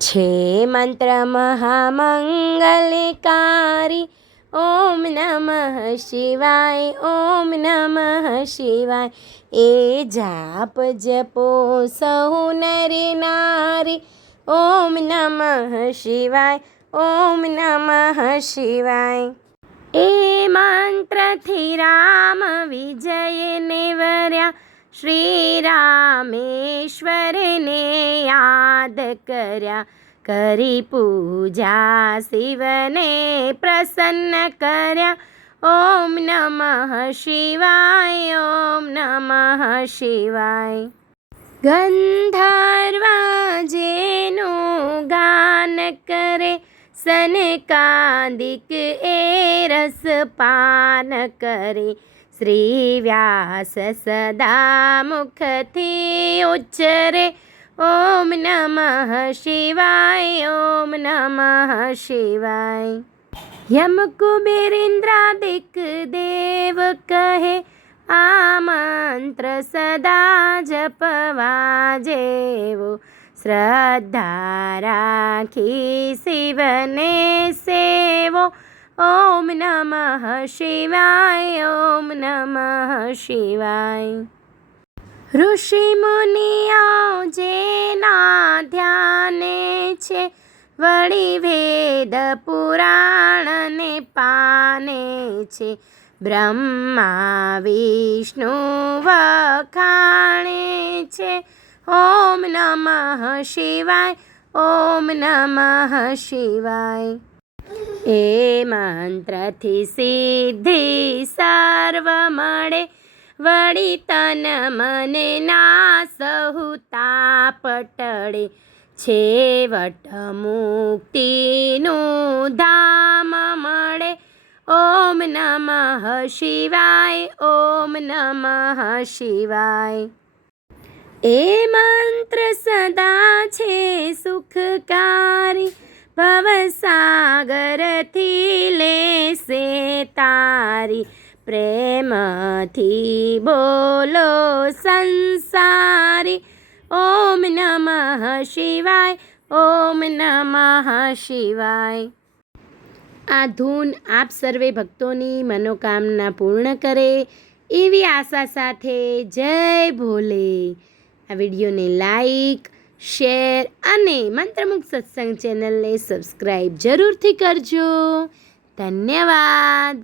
છે મંત્ર મહામંગલકારી, ઓમ નમઃ શિવાય, ઓમ નમઃ શિવાય. એ જાપ જપો સહુ નરી નારી, ઓમ નમઃ શિવાય, ઓમ નમઃ શિવાય. એ મંત્રથી રામ વિજયને વર્યા, શ્રી રામેશ્વરને યાદ કર્યા. કરી પૂજા શિવને પ્રસન્ન કર્યા, ઓમ નમઃ શિવાય, ઓમ નમઃ શિવાય. ગંધર્વા જેનું ગાન કરે, સનકાદિક એ રસ પાન કરે. શ્રી વ્યાસ સદા મુખથી ઉચ્ચરે, ઓમ નમઃ શિવાય, ઓમ નમઃ શિવાય. યમ કુબેરેન્દ્રાદિક દેવ કહે, આ મંત્ર સદા જપવા જેવો. શ્રદ્ધા રાખી શિવને સેવો, ઓમ નમઃ શિવાય, ઓમ નમઃ શિવાય. ઋષિ મુનિઓ જેના ધ્યાને છે, વળી વેદ પુરાણને પાને છે. બ્રહ્મા વિષ્ણુ વખાણે છે, ઓમ નમઃ શિવાય, ઓમ નમઃ શિવાય. એ મંત્રથી સિદ્ધિ સર્વ મળે, વળી તન મન ના સહુ તાપ ટળે. છેવટ મુક્તિનું ધામ મળે, ઓમ નમઃ શિવાય, ઓમ નમઃ શિવાય. એ મંત્ર સદા છે સુખકારી, ભવસાગરથી લેશે તારી. પ્રેમથી બોલો સંસારી, ઓમ નમઃ શિવાય, ઓમ નમઃ શિવાય. આ ધૂન આપ સર્વે ભક્તોની મનોકામના પૂર્ણ કરે એવી આશા સાથે જય ભોલે. આ વિડીયોને લાઈક, શેર અને મંત્રમુગ્ધ સત્સંગ ચેનલને સબસ્ક્રાઈબ જરૂરથી કરજો. ધન્યવાદ.